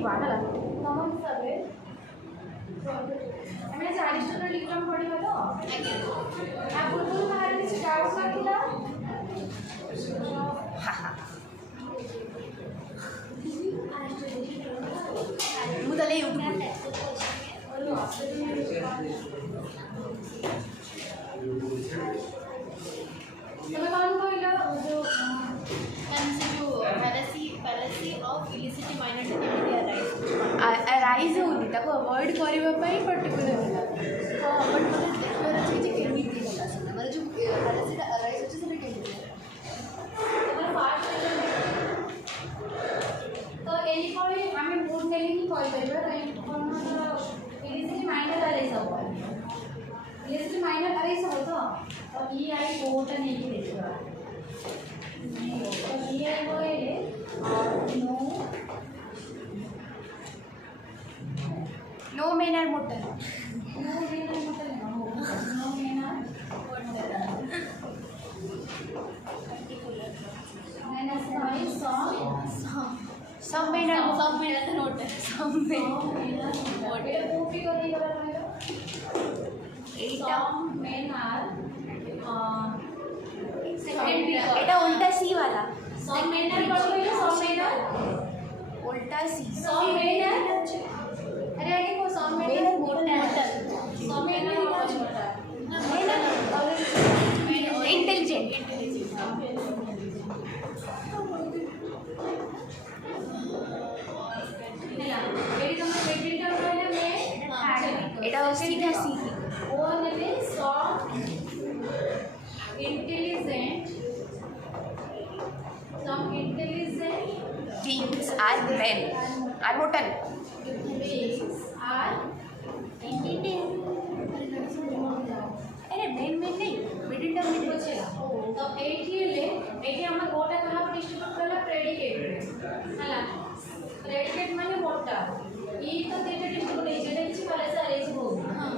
लिखा है तम हिसाब से हमें अरिस्टोटल इक्वेशन पढ़िबा तो आ पूर्व बाहर किसी डाउट नथिला मु तले यूट्यूब तुम्हें कौन कहला जो जो fallacy of illicit minor केमिति अराइज होनी ताको अवॉइड करबा पई पर्टिकुलर होला हां बट मतलब देखिबार अछि जे केमिति होला सेना मतलब जो fallacy अराइज होछि से केमिति तुम्हें फास्ट तो एली कोई हमें मूड नेली ही कॉल करबा काई कोन इलिसिट माइनर अरेज हो इलिसिट माइनर अरेज हो तो ई आई कोट नहीं की देखबा तो ई आई होए नो मेन आर मोटर नो मेन आर मोटर माइनस बाय सब मेन आर नोट सब मेन मोटर कॉपी कर देगा एटा मेन आर एटा उल्टा सी वाला सब मेन आर पढ़ो ये सब मेन आर उल्टा सी सब मेन आर अरे आगे को सब मेन आर मोटर सब मेन आर मोटर इंटेलिजेंट एटा सीधा सी beings are men are mortal अरे मेन नहीं मिडिल टर्म में बुझेगा तो एठी ले एठी हम गोटा कहां पर डिस्ट्रीब्यूट करला प्रेडिकेट हला प्रेडिकेट माने मोटा ई तो देटे डिस्ट्रीब्यूट हे जेटा किछि पले से अरेंज हो हां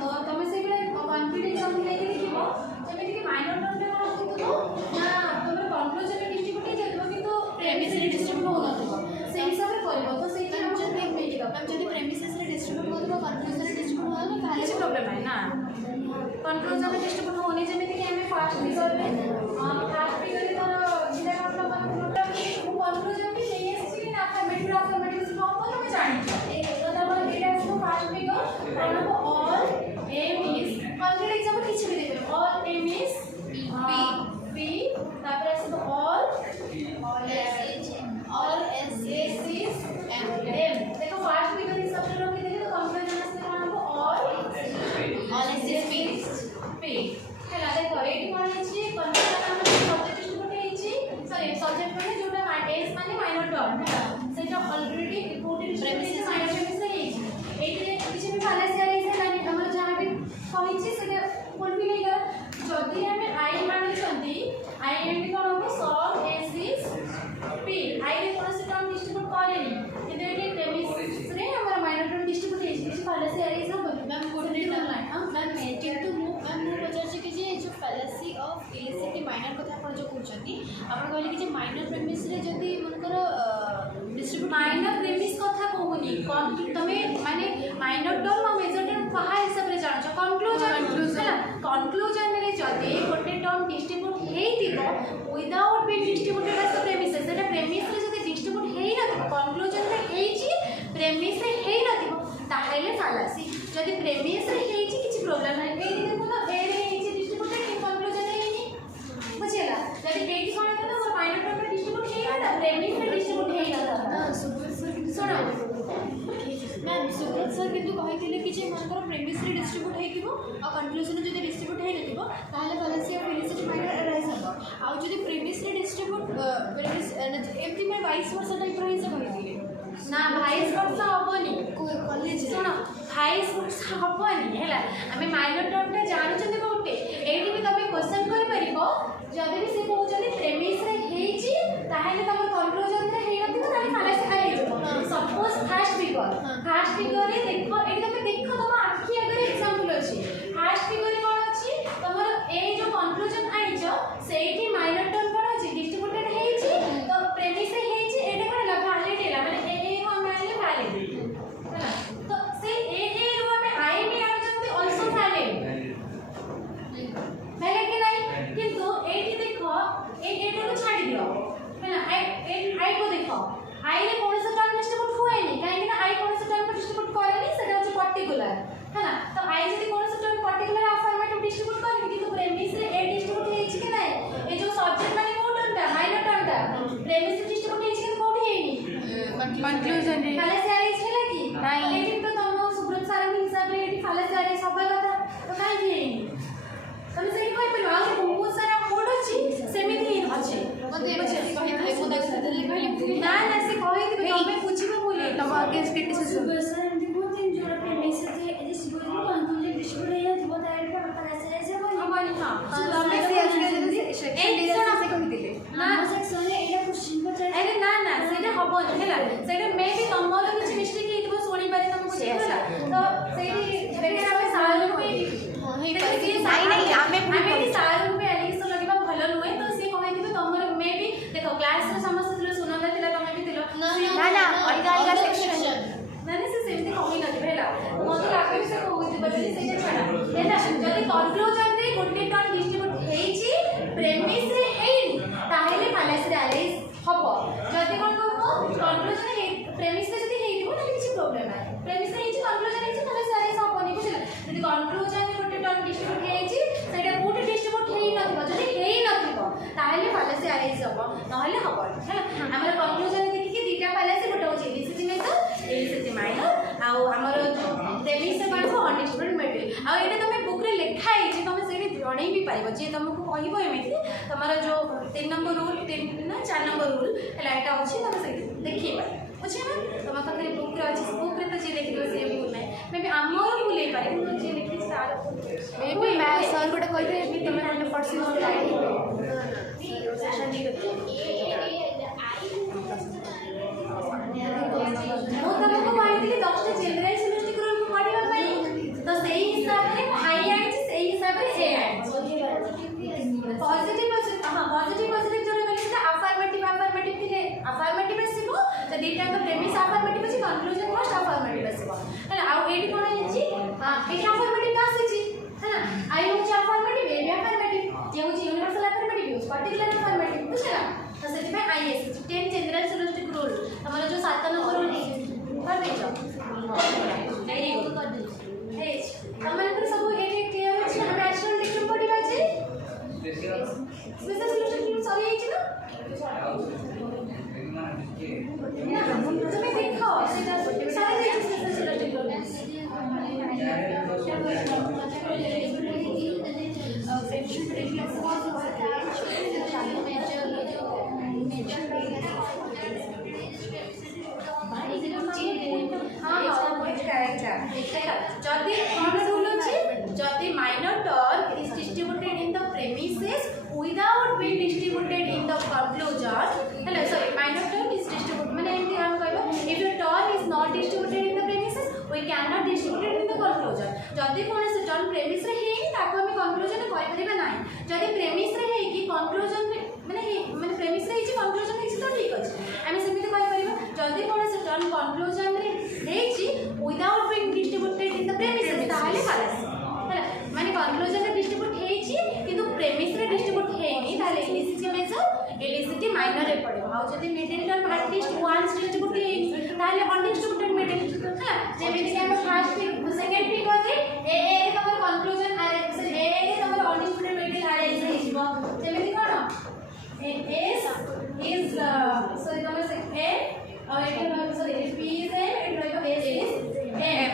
तो तमे से बिले कॉन्फिडेंस हम लेके लिखिबो जेमिति कि माइनर टर्म रे कोन होतो ना तमे कंक्लूजन रे डिस्ट्रीब्यूट हे जेतो किंतु प्रेमिस रे डिस्ट्रीब्यूट हो नथिबो से हिसाब रे करबो तो से हम जति मिलिबो हम जति प्रेमिसेस रे डिस्ट्रीब्यूट करबो कंक्लूजन रे डिस्ट्रीब्यूट हो तो काहे प्रॉब्लम है ना कंक्लूजन में डिस्ट्रीब्यूट होने जेमिति कि हमें फास्ट फिगर में फास्ट फिगर रे तर जिला मतलब मतलब वो कंक्लूजन भी नहीं है इसलिए ना आपका मैथमेटिक्स को हम जानी तो तब एटा इसको फास्ट फिगर और all M is conclude example किछ भी देबे ऑल एम इज बी तापर इसको ऑल एस इज एम देखो फास्ट फिगर इस सब लोग के देखे तो कंक्लूजन से कौन को ऑल एस इज बी ହେଲା ଦେଖ ଏଇଠି କ'ଣ ହେଇଛି କନଭର୍ସନ ଆମର ସବଜେକ୍ଟ ଡିଷ୍ଟ୍ରିବ୍ୟୁଟ ହେଇଛି ସରି ସବଜେକ୍ଟ ମାନେ ଯୋଉଟା ଏସ୍ ମାନେ ମାଇନର ଟର୍ମ ହେଲା ସେଇଟା ଅଲରେଡି କୋଉଠି ପ୍ରେମିସିସ୍ ମାଇନର ପ୍ରେମିସିସ୍ ହେଇଛି ଏଇଠି କିଛି ବି ଫାଲାସି ଆରେଞ୍ଜ ହେଲାନି ଆମର ଯାହା ବି କହିଛି ସେଇଟା ଫୁଲଫିଲ୍ ହେଇଗଲା ଯଦି ଆମେ ଆଇ ମାନିଛନ୍ତି ଆଇ ଏମିତି କ'ଣ ହବ ସବ୍ ଏସ୍ ଇଜ୍ ପି ଆଇରେ କୌଣସି ଟର୍ମ ଡିଷ୍ଟ୍ରିବ୍ୟୁଟ କରେନି କିନ୍ତୁ ଏଇଠି ପ୍ରେମିସିସ୍ରେ ଆମର ମାଇନର ଟର୍ମ ଡିଷ୍ଟ୍ରିବ୍ୟୁଟ ହେଇଛି କିଛି ଫାଲାସି ଆରେଞ୍ଜ ହବନି ମ୍ୟାମ୍ ଗୋଟେ ମ୍ୟାମ୍ କିନ୍ତୁ ମୁଁ ପଚାରୁଛି कि जो fallacy of illicit minor कथा आपण जो कहउछंती आपण कहले कि जे माइनर प्रेमिस रे जदी मनकर डिस्ट्रीब्यूट माइनर प्रेमिस कथा कहूनी तमे माने माइनर टर्म और मेजर टर्म कहा हिसाब रे जानो कंक्लूजन कंक्लूजन रे जदी गोटे टर्म डिस्ट्रीब्यूट हेइतिबो without being distributed as the premises सेटा प्रेमिस रे जदी डिस्ट्रीब्यूट हेइ न कंक्लूजन रे हेइची प्रेमिस रे हेइ नथिबो ताहेले फालासी जदी प्रेमिस रे हेइची किछि प्रॉब्लम नै एइ देखो ना ए रे हेइची डिस्ट्रीब्यूट कि कंक्लूजन रे हेइनी बुझेला जदी एइ कोन त मोर माइनर टर्म रे डिस्ट्रीब्यूट हेइ ना प्रेमिस रे डिस्ट्रीब्यूट हेइ ना सुनो मैम सुब्रत सर किंतु कहिथिले कि जे मनकर प्रेमिस रे डिस्ट्रीब्यूट हेइतिबो आ कंक्लूजन जदी डिस्ट्रीब्यूट हेइ नथिबो ताहाले fallacy of illicit minor arise हबो आ जदी प्रेमिस रे डिस्ट्रीब्यूट प्रेमिस एमती में 22 वर्ष टाइप रो हिसाब कहिथिले ना 22 वर्ष हबनी कॉलेज सुनो 22 वर्ष हबनी हैला हमें माइनर टर्म टा जानछते कोटे एठी भी तमे क्वेश्चन करि परिबो जदी भी से कहउछनी प्रेमिस रे हेइची ताहाले तम कंक्लूजन रे हेइ नथिबो ताले फालासी आइ सपोज फास्ट फिगर रे देखो एठी तमे देखो तम आखि आगे एग्जांपल अछि फास्ट फिगर रे कोन अछि तमर ए जो कंक्लूजन आइछ सेठी माइनर टर्म कोन अछि डिस्ट्रीब्यूटेड हेइची तो प्रेमिस रे हेइची एटा कोन ला वैलिड हैला माने आई रे कौन सा टर्म डिस्ट्रीब्यूट हुएनी कहीं ना आई कौन सा टर्म डिस्ट्रीब्यूट करेनी सेटा होची पर्टिकुलर है ना तो आई जदी कौन सा टर्म पर्टिकुलर अफर्मेटिव डिस्ट्रीब्यूट करेनी किंतु प्रेमिस रे ए डिस्ट्रीब्यूट हेछि कि नाही ए जो सब्जेक्ट माने को टर्मटा माइनर टर्मटा प्रेमिस डिस्ट्रीब्यूट हेछि कि कोठी हेनी कंक्लूजन रे खाली से आई छला कि नहीं एटी तो तम सुब्रत सर के हिसाब रे एटी खाली से आई सब कथा तो काई हेनी तमे सेठी कहि परबा आ बहुत सारा कोड अछि सेमिति ही अछि मते बच्चे कहि थे मोदा के दिल्ली कहले ना ना से कहि दिबे तमे पूछिबे बोले तम अगेंस्ट क्रिटिसिज्म सर एमती बहुत दिन जोड़ा प्रेमिस जे एदी सिबोली कंट्रोल डिस्ट्रीब्यूट हेया दिबो डायरेक्ट पर पता से जे हमानी हां तमे से आजकल सेक्शन लीडर से कहिदिले ना सेक्शन रे एला क्वेश्चन पचार अरे ना ना सेटा हबो हैला सेटा मे भी तमरो किछ मिस्टेक हेतबो सोनी पारे तम कुछ होला तो सेठी देखे हम साल पे नहीं हमें साल पे एलिस लगेबा भलो नुए तो से कहै दिबे तमरो मे भी देखो क्लास रे समस्त थिलो सुनंदा थिला तमे भी थिलो ना अलग अलग सेक्शन नानी से सेमती कहै न दिबे हैला मते लागे से कहै दिबे बोली सेटा छडा हैला जदी कंक्लूजन रे गोटे टर्म डिस्ट्रीब्यूट हेछि प्रेमिस रे हेइनी ताहेले फालास रे अरेज हबो जदी कोन कंक्लूजन हे प्रेमिस रे जदी हेइबो ना किछि प्रॉब्लम है प्रेमिस रे हेछि कंक्लूजन हेछि फालास रे अरेज हबोनी बुझिला जदी कंक्लूजन रे गोटे टर्म डिस्ट्रीब्यूट हेछि सेटा कोटे डिस्ट्रीब्यूट हेइ नथिबो जदी हेइ नथिबो ताहेले फालास रे अरेज हबो नहले हबो हैला हमर कंक्लूजन देखि कि दुटा फालास गोटे होछि एलिसिटी मेथड एलिसिटी माइनर आ हमर प्रेमिस रे बाइस अनडिस्ट्रीब्यूटेड मेटेरियल आ एटा तमे बुक रे लिखा हेछि तमे सेठी जणै भी पाइबो जे तुमको कहिबो एमिति तमरा जो 3 नंबर रूल 3 ना 4 नंबर रूल हैला एटा होछि तमे सेठी देखि पाइ बुझे ना तम पाखरे बुक रे अछि बुक रे तो जे देखि दो से भूल नै मे भी हमर भूल हे पारे तो जे लिखि सार मे भी मैं सर गोटे कहिथे कि तमे माने पर्सनल आईडी सेक्शन लीडर मो तुमको कहितली 10 टा जनरल सिमेस्टिक रूल को पढिबा पई तो सेही हिसाब रे हाई आइछि सेही हिसाब रे ए आइछि पॉजिटिव अछि हां पॉजिटिव जोरे कहले से अफर्मेटिव थिले अफर्मेटिव आसीबो तो दीटा का प्रेमिस अफर्मेटिव अछि कंक्लूजन फर्स्ट अफर्मेटिव आसीबो हैला आ एडी कोन अछि ए अफर्मेटिव आसीछि हैला आई होछि अफर्मेटिव ए अफर्मेटिव जे होछि universal affirmative use particular affirmative बुझला तो सेति में I S 10 general syllogistic rule हमर जो 7 नंबर रूल कर देछो वेरी गुड कर देछो हेज हमन पर सब एडी क्लियर अछि हम नेशनल डिक्लेम पढिबा छै स्पेशल सिलोस्टिक रूल सही अछि ना তুমি দেখো সেটা সারা দেখো special syllogistic rule friendship reflex जदि कौन रूल अछि जदि minor term is distributed in the premises without being distributed in the conclusion hello sorry minor term is distributed माने एंड हम कहबो if your term is not distributed in the premises we can not distributed in the conclusion जदि कौन से term premise रे हेइ ताको हम कंक्लूजन कहि परिबा नाही जदि प्रेमिस रे हेइ कि कंक्लूजन माने प्रेमिस रे हेइ कंक्लूजन हेइ तो ठीक अछि हम सेमिति कहि परिबा जदि कौन से टर्म कंक्लूजन रे हेइ without being distributed in the premises ताहले फालास हैला माने कंक्लूजन रे डिस्ट्रीब्यूट हेइ किंतु प्रेमिस रे डिस्ट्रीब्यूट हेइ ताहले इलिसिटी मेजर इलिसिटी माइनर रे पड़िबो आ जदि middle term at least once distribute हेइ ताहले अनडिस्ट्रीब्यूटेड मिडिल हैला जेमिति हम फर्स्ट सेकंड पिक होते ए तमर कंक्लूजन आरे ए तमर अनडिस्ट्रीब्यूटेड मिडिल आरे हेइबो जेमिति कोन ए इज सॉरी तमर से ए और एटा रहबो सॉरी पी इज ए एटा रहबो एस इज एम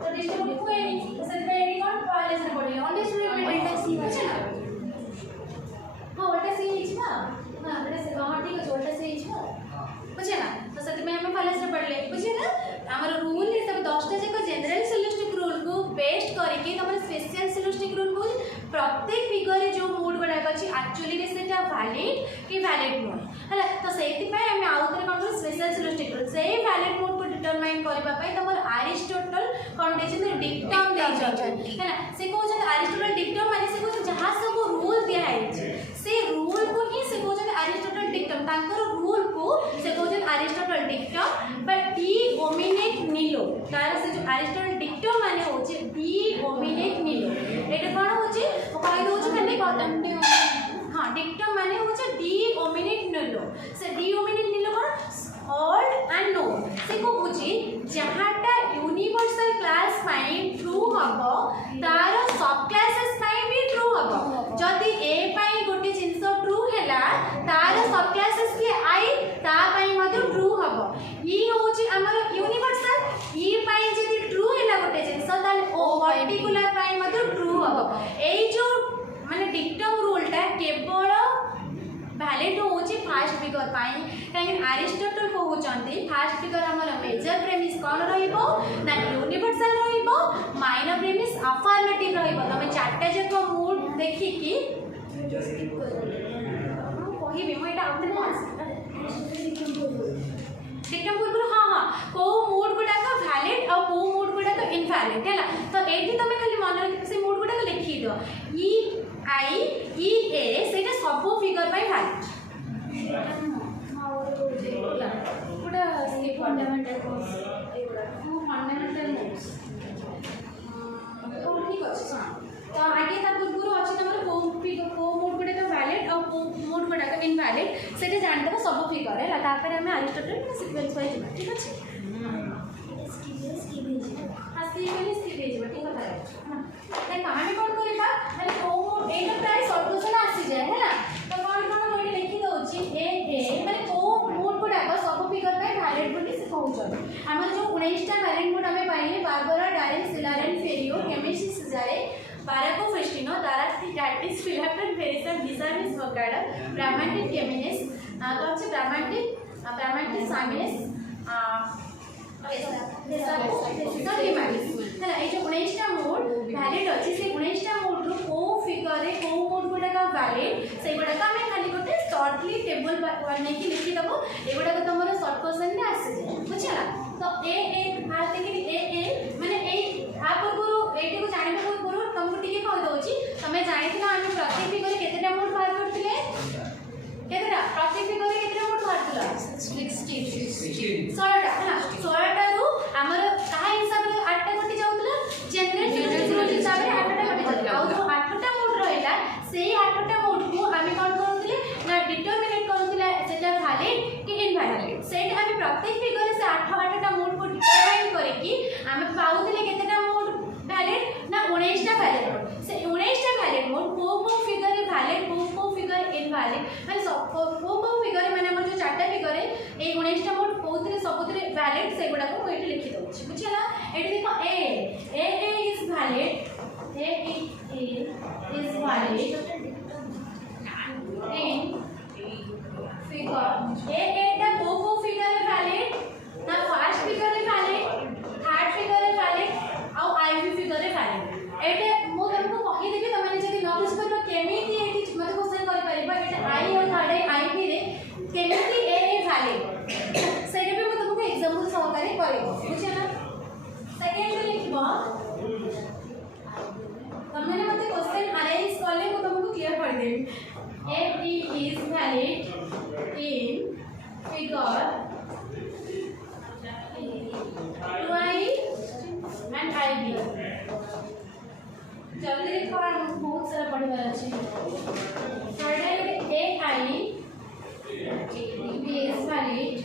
तो डिस्ट्रीब्यूट कोइ नहीं से एडी कोन फालास रे पड़ियो अनडिस्ट्रीब्यूटेड मिडिल सी अछि ना हां ओटा सी हिच ना हां ओटा से हां ठीक अछि ओटा से हिच ना बुझे ना तो सती में हमें फालास रे पड़ले बुझे ना हमर रूल है सब 10 टा जक जनरल सिलोस्टिक रूल को बेस्ड करके तमर स्पेशल सिलोस्टिक रूल को प्रत्येक फिगर रे जो मूड बडा अछि एक्चुअली रे सेटा वैलिड कि वैलिड नो हला तो सेति पे हम आउतरे कोन स्पेशल सिलोस्टिक रूल से वैलिड मोड को डिटरमाइन करबा पे तमर एरिस्टोटल कंडीशन डिक्टम दे छै हला से को जे एरिस्टोटल डिक्टम माने से को जहां सब रूल दिया है से रूल को ही से को जे एरिस्टोटल डिक्टम ताकर रूल को से को जे एरिस्टोटल डिक्टम बट डी ओमिनेट निलो तार से जो एरिस्टोटल डिक्टम माने हो जे डी ओमिनेट निलो एटा कोन हो जे कहि दो जे खाली कॉटन हां डिक्टम माने हो जे डी ओमिनेट निलो से डी ओमिनेट निलो कोन फास्ट फिगर हमर मेजर प्रेमिस कौन रहिबो ना यूनिवर्सल रहिबो माइनर प्रेमिस अफर्मेटिव रहिबो तमे चारटा जको मूड देखि कि कहिबे म एटा आउट देखम पूर्व हाँ हाँ को मूड गुडा का वैलिड और को मूड गुडा का इनवैलिड है तो एटी तमे खाली मन रखि से मूड गुडा को लिखि दो ई आई ई ए सेटा सब फिगर पाई वैलिड गुडा स्किप फंडामेंटल कोर्स एगुडा फंडामेंटल कोर्स तो ठीक अछि तो आगे ता पूर्व अछि तमर को फिगर को मूड गुडा का वैलिड और को मूड गुडा का इनवैलिड सेटा जानते हो सब फिगर है तापर हम अरिस्टोटल में सीक्वेंस वाइज ठीक अछि ठीक है कहानी कौन करिबा माने को एटा प्राय शॉर्ट क्वेश्चन आसी जाय है ना तो कौन कौन होई लिखि दउची ए माने को मूड गुडा का सब फिगर पे वैलिड बोली से कहउछ हमर जो 19 टा वैलिड मूड हमें पाइले Barbara direct Celarent Ferio Camestres Cesare Baroco Festino Darapti Felapton Ferison Disamis Bocardo Bramantip Camenes तो अच्छे ब्राह्मणिक सामिनिस है ये जो 19 टा मोड वैलिड अछि से 19 टा मोड रो को फिगर रे को मोड गुडा का वैलिड से गुडा का मैं खाली गोटे शॉर्टली टेबल पर नै कि लिखि दबो ए गुडा का तमरो शॉर्ट क्वेश्चन में आसे जाय बुझला तो ए आते कि ए माने ए आ पूर्व एटी को जाने पूर्व तुमको टिके कह दउची तमे जानिथिला हम प्रत्येक फिगर केतेटा मोड बाहर करथिले केतेटा प्रत्येक फिगर केतेटा मोड बाहर करला 16 16टा है ना 16टा रो हमर काहे हिसाब रे 8टा कटि जाउतला जनरल हिसाब रे 8टा कटि जाउतला और जो 8टा मोड रहला सेही 8टा मोड को हम कोन करथिले ना डिटरमिनेट करथिला सेटा वैलिड कि इनवैलिड सेट हम प्रत्येक फिगर से 8टा मोड को डिटरमाइन करे कि हम पाउथिले केतेटा मोड वैलिड ना 19 टा वैलिड से 19 टा वैलिड मोड को फिगर रे वैलिड को फिगर इनवैलिड माने सब को फिगर माने हमर जो चारटा फिगर है ए 19 टा मोड कोथरे सबुतरे वैलिड से गुडा को एठी लिखि दउछि बुझिला एठी देखो A is valid A is valid in figure ए टा को फिगर है वैलिड ना फर्स्ट फिगर है वैलिड थर्ड फिगर है वैलिड और आईवी फिगर है वैलिड एटे मो तुमको कहि देबी तमने जदी न बुझ परलो केमिति एठी मते क्वेश्चन करि परिबा एटा आई और थर्ड आईवी रे केमिति ए वैलिड सेटा भी मैं तुमको एग्जांपल सहकारे करेबो बुझिला सेकंड लिखबो तमने मते क्वेश्चन अरेंज करले मैं तुमको क्लियर कर देबी A is valid in figure 2i and ib जल्दी लिखो बहुत सारा पढ़िबार अछि थर्ड है ए आई is valid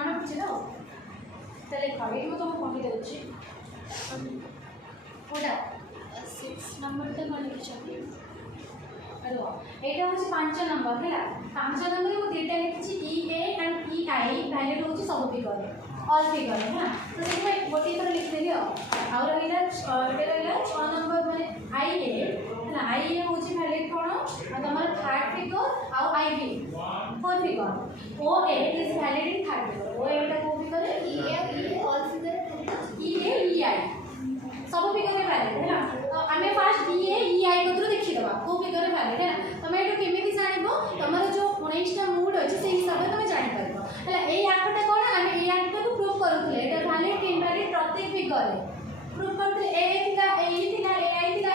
मन पड़े तो लिख ये तुम कही दूसरी कौटा 6 नंबर कौन लिखी यहाँ हूँ 5 नंबर है 5 नंबर को दुईटा लिखी EA एंड EI वैल्यू हूँ सब फिगर ऑल फिगर है तो से गोटे थर लिखिदेवी आउ रहा 6 नंबर मैंने IA है IA हूँ वैल्यू कौन तुम थर्ड फिगर आउ IB 4 figure OA is valid in third figure OA टा को figure EA all figure EA EI सब फिगर वैलिड है तो आम फास्ट EA EI को देखीदे को फिगर वैलिड है तुम ये केमी जान तुम जो 19टा मूड अच्छे से हिसाब से तुम जापर है ये आठटा कौन आम ये आठटा को प्रूफ करूँ ये वैलिड इनवैलिड प्रत्येक फिगर प्रूफ करते ए थिला ए थिला AI थिला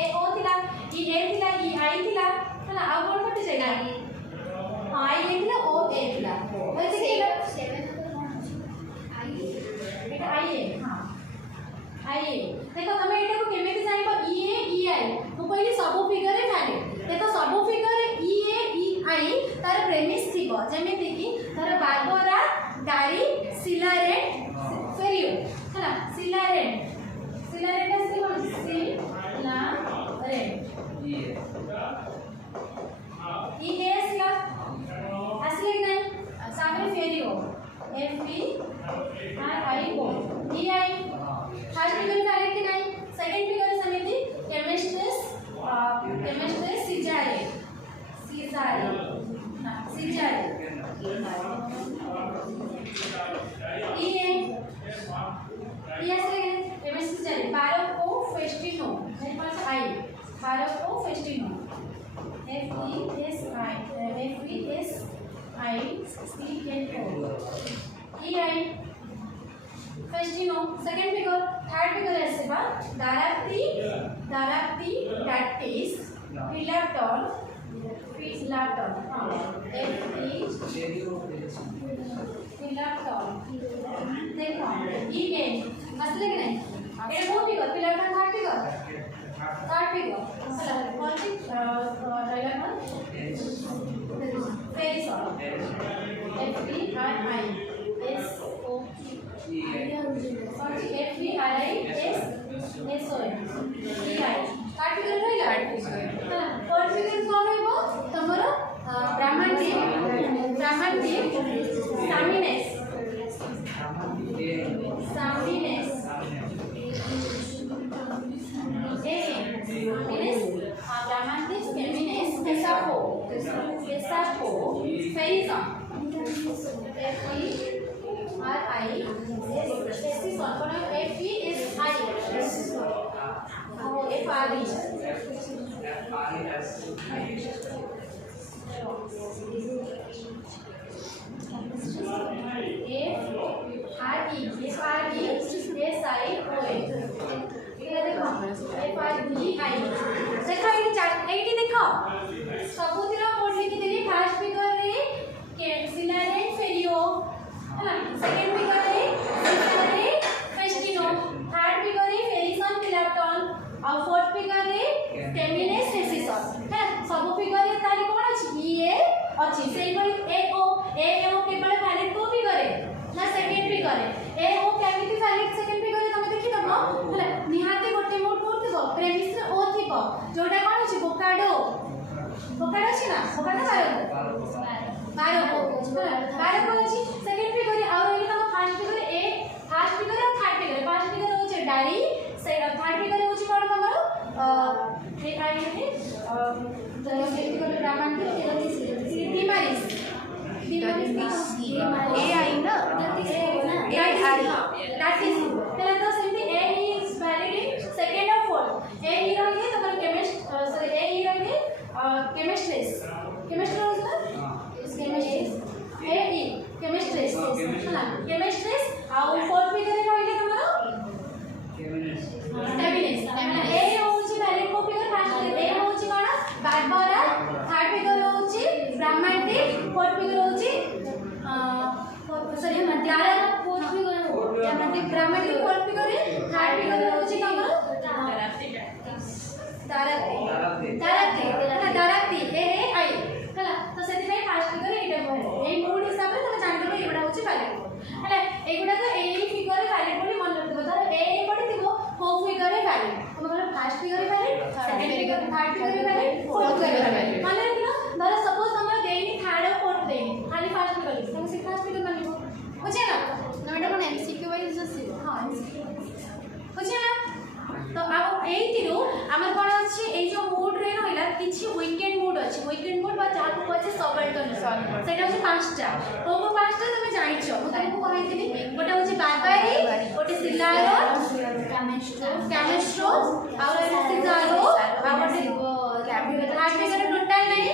ए ओ थिला EA थिला EI थिला है आ कौन कटि जाए हाँ IA थिला ओ ए थिला वैसे IA हाँ IA देखो तुम ये केमी जान EA EI मु कहली सब फिगर वैलिड देखो सब फिगर EA EI तार प्रेमिस थी जमीती कि तार बारबरा गारी सिलारेट फेरियो है ना सिलारेट आसले कौन सिलारेट EA आसले कि नहीं सामने फेरियो FERIO EI first figure valid कि नहीं सेकंड फिगर समिति केमिस्ट्रिस सिजारे EA आसले केमिस्ट्री सिजारे पारो फेस्टिनो मेरे पास आई पारो Festino FESICNO EI Festino second figure third figure ऐसे बा दाराप्ती टैक्टिस फिलाटन हां फिलाटन देखो EA असले कि नहीं ये कौन फिगर फिलाटन थर्ड फिगर चला कौन C diagram फेरिसॉल सबुतिर mode लिखिदेली first figure रे सिलारेट फेरियो है सेकंड फिगर रे सिलारेट फेस्टिनो थर्ड फिगर रे फेरिसन फिलाटन और फोर्थ फिगर रे केमिनेस फेसिसन है सब फिगर रे ताली कोन अछि EA अछि सेही परि AO केवल वैलिड को फिगर रे ना सेकंड फिगर रे AO केमिति वैलिड सेकंड फिगर रे तुम देखि दबो है निहाते गोटे मोड करथिबो प्रेमिस रे O थिबो जोटा कोन अछि बोकाडो अछि ना बोकाडो बारो को अछि सेकंड फिगर और ये तुम first figure A first figure और थर्ड फिगर फर्स्ट फिगर होचे डारी से थर्ड फिगर होचे कोन हमर ए आई ने सेकंड फिगर ब्राह्मण के डिमारिस AI ना that is पहले तो simply A is valid in second or fourth A ही रहेंगे तो मतलब केमिस्ट सॉरी A ही रहेंगे केमिस्ट्रीज होगा केमिस्ट्रीज A E केमिस्ट्रीज है ना केमिस्ट्रीज और फोर्थ फिगर रहेंगे तुम्हारा केमिनेस A होची वैलिड को फिगर फर्स्ट फिगर A होची कोन बारबरा थर्ड फिगर होची ब्राह्मणिक फोर्थ फिगर होची सॉरी हम द्वारा fourth figure Brahmanic fourth figure third figure होची हमर दाराती ए आई हला तो सेति में फर्स्ट फिगर एटा ए मूड हिसाब रे तमे जान दबो एबडा होची वैलिड सेटा होची पांचटा को पांचटा तमे जानिछो मु तुमको कहितली गोटे होची बारबारी गोटे सिलारो कैमेस्ट्रो और सिजारो और गोटे हार्ट फिगर टोटल नहीं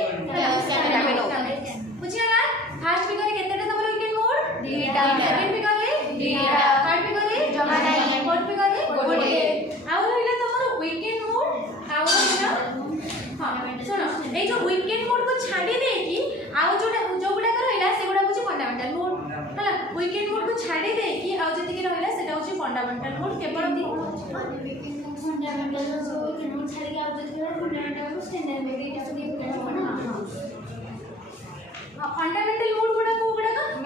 बुझियला फास्ट फिगर केतेटा तमरो विकेट मोड दीटा सेकंड फिगर दीटा थर्ड फिगर जमा नहीं फोर्थ फिगर गोटे और रहला तमरो विकेट मोड और रहला हां सुनो ए जो विकेट मोड को छाडी दे कि आउ जो गुडा रहला से गुडा होची फंडामेंटल मोड हला विकेट मोड को छाडी दे कि आउ जति कि रहला सेटा होची फंडामेंटल मोड केवल फंडामेंटल जो विकेट मोड छाडी आउ जति फंडामेंटल को स्टैंडर्ड में एटा तो फंडामेंटल मोड गुडा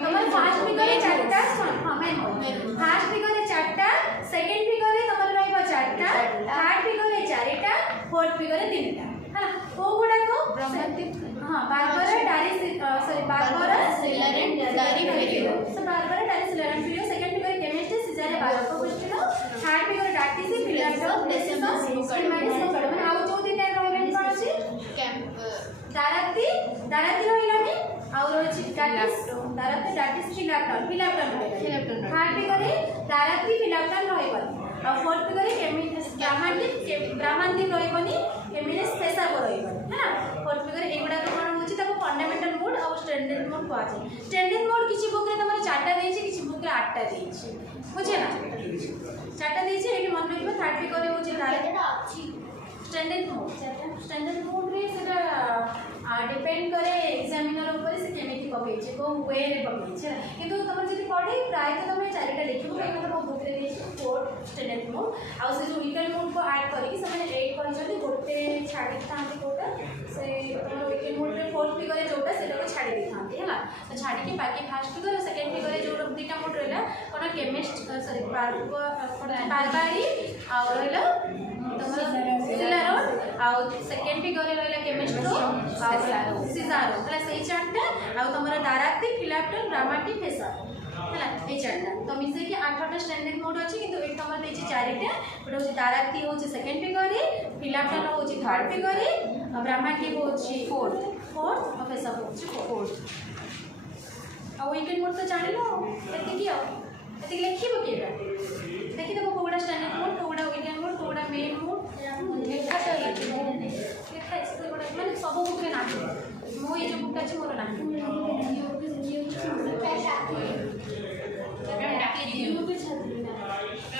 तमर फास्ट फिगर चारटा हां मेन फास्ट फिगर चारटा सेकंड फिगर तमर रहबा चारटा थर्ड फिगर चारटा फोर्थ फिगर तीनटा हला ओ गुडा को हां बारबारा डारी sorry Barbara Celarent and Darii Ferio so Barbara Darii Celarent and Ferio second figure Camestres Cesare Baroco question third figure Datisi से फिलाटो डेसिमस माइनस को करो माने आउ जो तीनटा रहबे कोन अछि दाराती रहलानी और होची डाटिस फिलाप्टन थर्ड फिगर दाराती फिलाप्टन रहबनी और फोर्थ फिगर ब्राह्मणिक रहबनी केमिनेस पेशा को रहबनी है ना फोर्थ फिगर एगुडा कोन होची ताको फंडामेंटल मोड और स्टैंडर्ड मोड को आछे स्टैंडर्ड मोड किछि बुक रे तमर चारटा देछि किछि बुक रे आठटा देछि बुझे ना चारटा देछि एके मन रखिबो थर्ड फिगर होची दाराता अछि स्टैंडर्ड मोड रे सेटा डिपेंड करे एग्जामिनर ऊपर से केमिति पकेइछे को वे रे पकेइछे किंतु तमर जति पढे प्राय तो तमे चारिटा लिखिबो काहे तम बुक रे देछि फोर्थ स्टैंडर्ड मोड आ से जो वीकेंड मोड को ऐड करी से माने 8 कहजति गोटे छाडी थांती कोटा से तमर वीकेंड मोड रे फोर्थ फिगर जोटा सेटा को छाडी दे थांती हैला तो छाडी के बाकी फर्स्ट फिगर सेकंड फिगर जो दुटा मोड रहला कोन केमिस्ट सॉरी बारबारी और रहला तमर सिलारो और सेकंड फिगर रहला केमिस्ट्रो और सिजारो हला सेई चारटा और तमर दाराती फिलाप्टन ग्रामाटिक फेसा हला ए चारटा तो मिसे कि 8टा स्टैंडर्ड मोड अछि किंतु ए तमर देछि चारटा बड होछि दाराती होछि सेकंड फिगर फिलाप्टन होछि थर्ड फिगर ग्रामाटिक होछि फोर्थ और फेसा होछि फोर्थ आ वीकेंड मोड तो जानिलो एति कि एति लिखिबो केटा देखि देबो कोडा स्टैंडर्ड मोड कोडा वीकेंड मोड कोडा मेन मोड लेखा तो लेखा इसको कोडा माने सब बुक रे नाही मो ए जो बुक अछि मोर नाही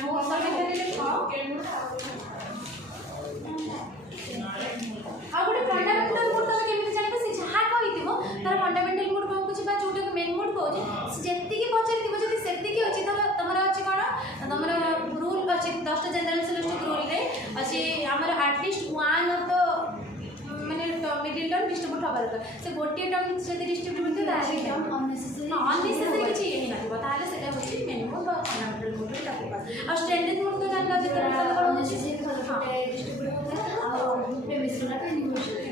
मो सब रे लेखा आ गोटे फंडामेंटल मोड तो केमिति जानिबो से जहा कहितिबो तार फंडामेंटल मोड को कुछ बा जोटे मेन मोड को जेति की पचरितिबो जति सेति की अछि तमरा अछि कोन तमरा रूल अछि 10 जनरल सिलेक्ट रूल रे अछि हमर आर्टिस्ट वन ऑफ द माने मिडिल टर्म डिस्ट्रीब्यूट हबार से गोटे टर्म से डिस्ट्रीब्यूट होते ताले अननेसेसरी किछि एही नथिबो ताले सेटा होछि मेन मोड और फंडामेंटल मोड रे ताको और स्टैंडर्ड मोड तो जानला जे तमरा कोन होछि से डिस्ट्रीब्यूट होता और प्रेमिसला का यूनिवर्सिटी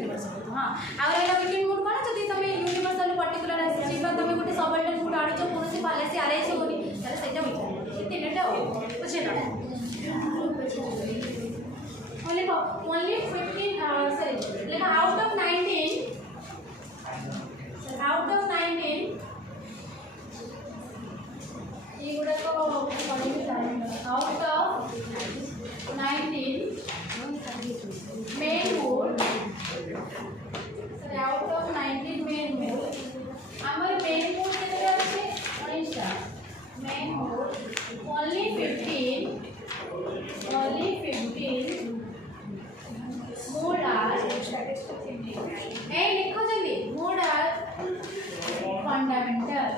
हां और एला वीकेंड मोड कोन जदी तमे यूनिवर्सल पर्टिकुलर आसी बा तमे गोटे सबल्टन मोड आडो कोनोसी पालेसी आरएस होनी ताले सेटा होई तीनटा बुझे ना only 15 sorry like out of 19 ये गुडा को पढ़िबे out of 19 main mood sorry out of 19 main mood हमर main mood केते अछि 19 टा main mood only 15 मोड आर ए लिखो जल्दी मोड आर फंडामेंटल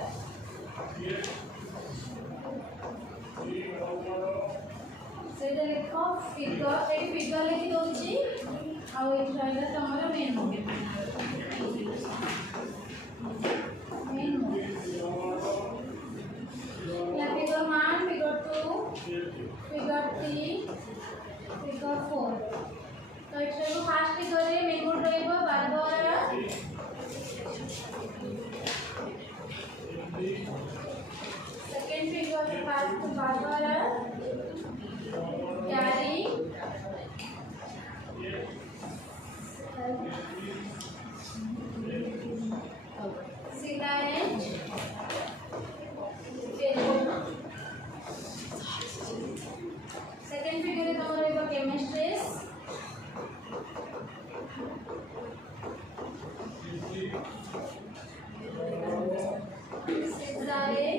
सेटा लिखो फिगर ए फिगर लिखि दोछि आ ए रहला तमरा मेन मोड या फिगर 1 फिगर 2 फिगर 3 फिगर 4 तो इट्स फास्ट फिगर रे मेन मोड रहबो 12 सेकंड फिगर रे फास्ट 12 कैरी SRA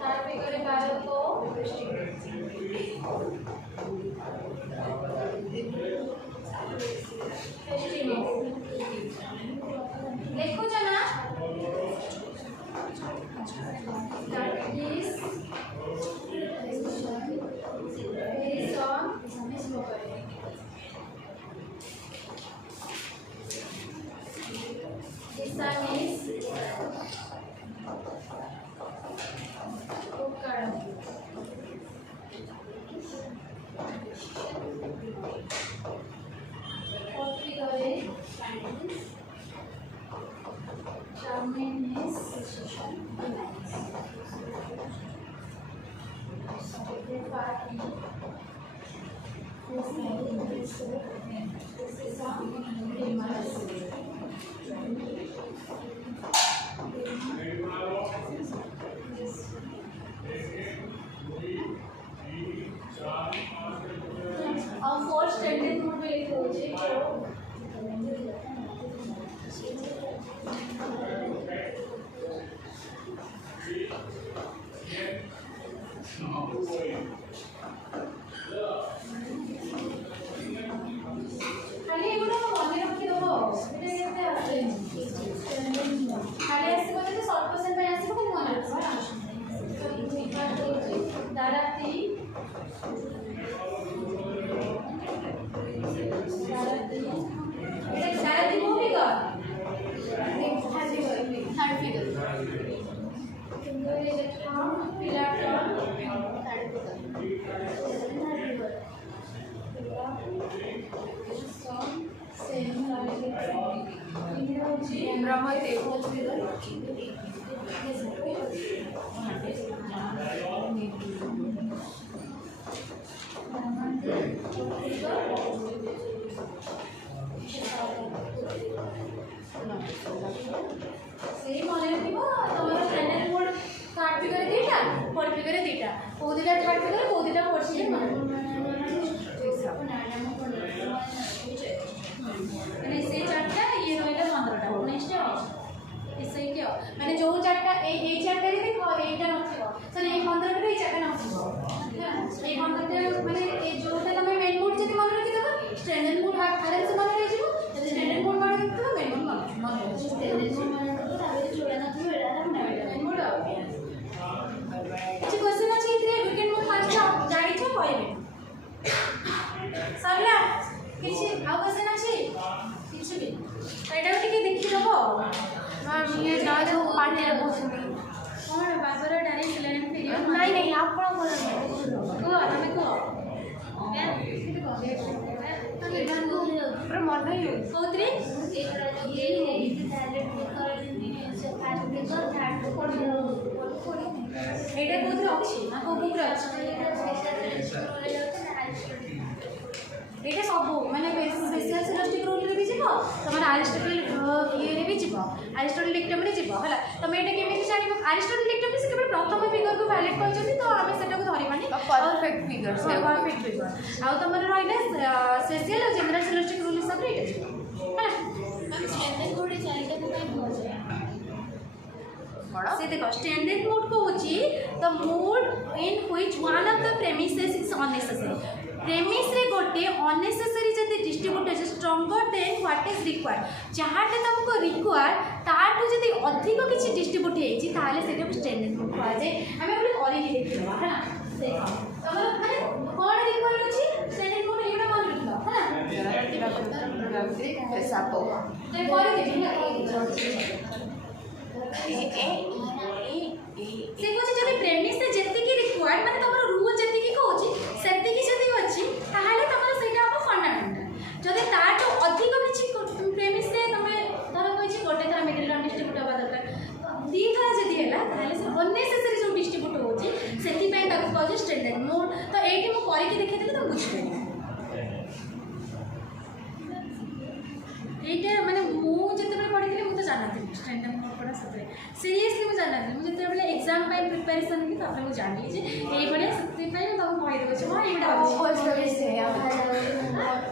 তার ফিগারে কারক ও देखो जना हम फोर्थ स्टैंडर्ड मोड में लिखे हो जी खाली एगुलो मने रखि दबो एटा केते आसे खाली आसे बोले तो 100% पे आसे को मने रखो दाराती सही मने रखिबो तमरो स्टैंडर्ड मोड कार्ड फिगर दीटा फोर फिगर दीटा कोदिटा थर्ड फिगर कोदिटा फोर्थ फिगर माने से चारटा ये रहला 15टा नेक्स्ट इससे क्या माने जो चारटा ए चारटा रे देखो एटा नथिबो सर ए 15टा रे चारटा नथिबो ए 15टा माने ए जोटा तमे मेन मोड जति मन रखि देबो स्टैंडर्ड मोड आराम से मन रहि जिवो स्टैंडर्ड मोड माने तो मेन मोड मन स्टैंडर्ड मोड माने तो ताबे जोड़ा नथिबो एटा हम मेन मोड କିଛି क्वेश्चन ଅଛି इतरे वीकेंड मोड पांचटा जानि छ कहबे सरला କିଛି ଆଉ क्वेश्चन ଅଛି କିଛି ବି एटा ଟିକେ देखि दबो मैम ये ना जो पार्टी रे बोसनी कोन बाबर डायरेक्ट लेने फिर नहीं नहीं आप कोन बोल को हमें को पर मन नहीं कोतरी ये टैलेंट कर एटा कोतरी अछि ना को बुक रे अछि एटा सब माने स्पेशल सिलेस्टिक रूल रे भी जिवो तमर एरिस्टोटल ये रे भी जिवो एरिस्टोटल डिक्टम रे जिवो हला तमे एटा केमिति जानिबो एरिस्टोटल डिक्टम से केवल प्रथम फिगर को वैलिड कहजोनी तो आमे सेटा को धरि माने परफेक्ट फिगर से परफेक्ट फिगर आ तमर रहिले स्पेशल और जनरल सिलेस्टिक रूल सब रे एटा जिवो हला हम स्टैंडर्ड मोड चाइल्ड को काई हो जाय से देखो स्टैंडर्ड मोड को होची the mood in which one of the premises is unnecessary premise रे गोटे अननेसेसरी जति डिस्ट्रीब्यूट है stronger than what is required जहाटे तुमको रिक्वायर ताटू जति अधिक किछि डिस्ट्रीब्यूट हेछि ताले सेटा स्टैंडर्ड मोड कहा जाय हमें बोले करि के देखिबा हला देखो तमर माने कोन रिक्वायर्ड अछि स्टैंडर्ड मोड एटा मन रखिबा हला सापो ते करि देखि से कुछ जति प्रेमिस से जति की रिक्वायर्ड माने तमर रूल जति की कहउछि सेति की जति अछि ताहाले तमर सेटा हम फंडामेंटल जदि ताटो अधिक किछि प्रेमिस से तमे धर कहछि गोटे थरा मिडिल डिस्ट्रीब्यूट होबा दरकार दी थरा जति हैला ताहाले से अननेसेसरी जो डिस्ट्रीब्यूट होछि सेति पय ताको कहछि स्टैंडर्ड मोड तो एठी मु करि के देखै देले त बुझिबे एटा माने मु जते पढिथिले मु तो जानथि स्टैंडर्ड मोड पढा सते सीरियसली मु जानथि मु जते बेले एग्जाम पाई प्रिपरेशन की तापर मु जानि जे एई बडे सते पाई मु तम कहि देबो छ हां एटा होय से या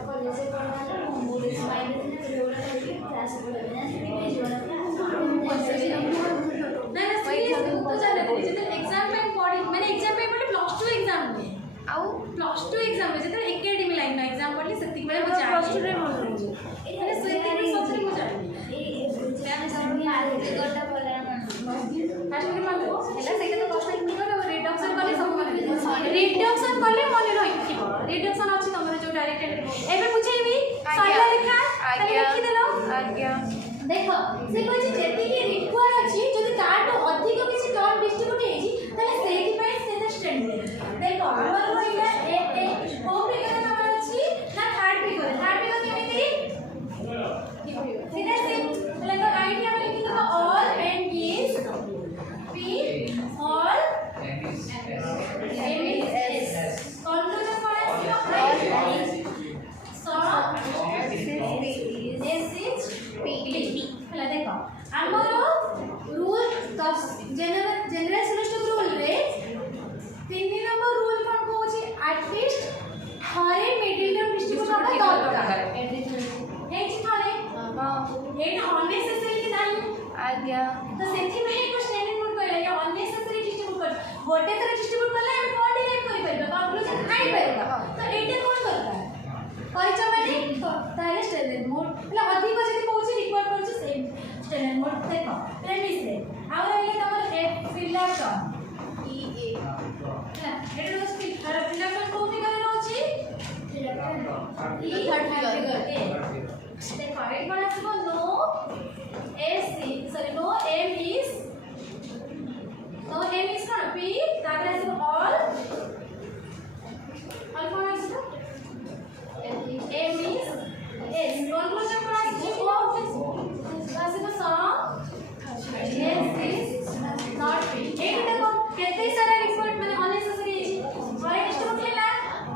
कॉलेज पढाला मोड इज माइनस ना सीरियसली तो चले जेते एग्जाम में पढ़ी माने एग्जाम में पढ़ी +2 एग्जाम में आउ +2 एग्जाम में जेते एकेडमी लाइन में एग्जाम पढ़ली सेति बेले मो जानि +2 रे मन माने सेति में सतरी मो जानि फास्ट मान लो ହେଲା ସେଇଟା ତ क्वेश्चन निकल रिडक्शन कले सब रिडक्शन कले मन रहिथिबो रिडक्शन अछि तमरे जो डायरेक्ट एबे बुझेबी सैला लिखा आज्ञा लिखि देलो आज्ञा देखो से कहै छै जेति कि रिक्वायर अछि जदि कार्ड अधिक किछि टर्म डिस्ट्रीब्यूट हेछि तले सेति पय सेते स्टैंडर्ड देखो हमर होइला ए होम फिगर नंबर अछि ना थर्ड फिगर केमिति सीधा से मतलब आईडिया में लिखि दो all and is P all M is S conclusion कौन है so S is P ହେଲା देखो हमर रूल जनरल सिलेक्शन रूल रे 3 नंबर रूल कौन को होची एटलीस्ट हरे मिडिल टर्म डिस्ट्रीब्यूट हबा दरकार हे छी थाने हे अननेसेसरी नाही आज्ञा तो सेथि में एक स्टैंडर्ड रूल कहला या अननेसेसरी डिस्ट्रीब्यूट कर गोटे तरह डिस्ट्रीब्यूट करले हम कोन डिराइव करि परबा कंक्लूजन आइ परबा तो एटे कोन करता कहिछ माने ताले स्टैंडर्ड मोड मतलब अधिक जति कहूची रिक्वायर करछ सेम स्टैंडर्ड मोड देखो प्रेमिस रे आ रहले तमर एक फिलअप टर्म ई ए ना एटे रोज फिलअप टर्म कोन फिगर रहउची ई थर्ड फिगर ए देखो एट कोन आसीबो no no m is not p तापर आसीबो all कौन आसीबो m is s conclusion cone आसीबो आसीबो sum s is not p एटा देखो केते सारा रिपोर्ट माने अननेसेसरी हरे डिस्ट्रीब्यूट हैला